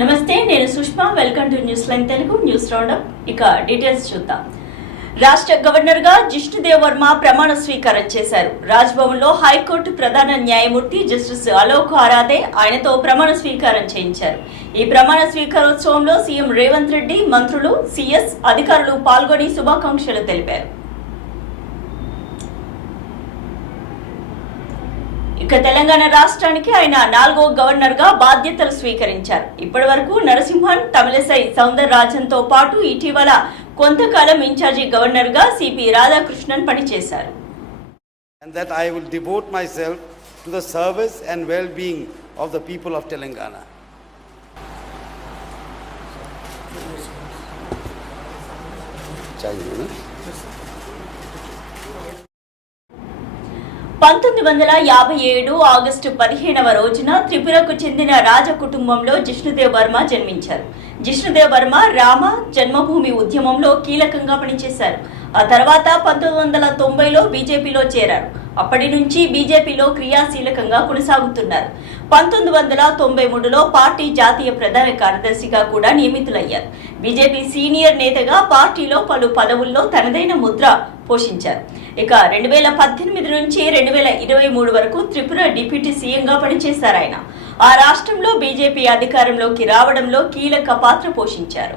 నమస్తే నేను Sushma. Welcome to news line Telugu news roundup ఇక డీటెయిల్స్ చూద్దాం. రాష్ట్ర గవర్నర్గా జిష్ణుదేవ్ వర్మ ప్రమాణ స్వీకారం చేశారు. రాజ్భవన్లో హైకోర్టు ప్రధాన న్యాయమూర్తి జస్టిస్ అలోక్ ఆరాధే ఆయనతో ప్రమాణ స్వీకారం చేయించారు. ఈ ప్రమాణ స్వీకారోత్సవంలో సీఎం రేవంత్ రెడ్డి మంత్రులు సీఎస్ అధికారులు పాల్గొని శుభాకాంక్షలు తెలిపారు. ఇక తెలంగాణ రాష్ట్రానికి ఆయన నాలుగో గవర్నర్ గా బాధ్యతలు స్వీకరించారు ఇప్పటి వరకు నరసింహన్ తమిళసై సౌందర్ రాజన్ తో పాటు ఇటీవల కొంతకాలం ఇన్ఛార్జి గవర్నర్ గా సిపి రాధాకృష్ణన్ పనిచేశారు and that I will devote myself to the service and well being of the people of Telangana. चाहिए ना? పంతొమ్మిది వందల యాభై ఏడు ఆగస్టు పదిహేనవ రోజున త్రిపురకు చెందిన రాజ కుటుంబంలో జిష్ణుదేవ్ వర్మ జన్మించారు. జిష్ణుదేవ్ వర్మ రామ జన్మభూమి ఉద్యమంలో కీలకంగా పనిచేశారు. ఆ తర్వాత పంతొమ్మిది వందల తొంభైలో బీజేపీలో చేరారు. అప్పటి నుంచి బీజేపీలో క్రియాశీలకంగా కొనసాగుతున్నారు. పంతొమ్మిది వందల తొంభై మూడులో పార్టీ జాతీయ ప్రధాన కార్యదర్శిగా కూడా నియమితులయ్యారు. బీజేపీ సీనియర్ నేతగా పార్టీలో పలు పదవుల్లో తనదైన ముద్ర పోషించారు. ఇక రెండు వేల పద్దెనిమిది నుంచి రెండు వేల ఇరవై మూడు వరకు త్రిపుర డిప్యూటీ సీఎంగా పనిచేశారు ఆయన ఆ రాష్ట్రంలో బీజేపీ అధికారంలోకి రావడంలో కీలక పాత్ర పోషించారు.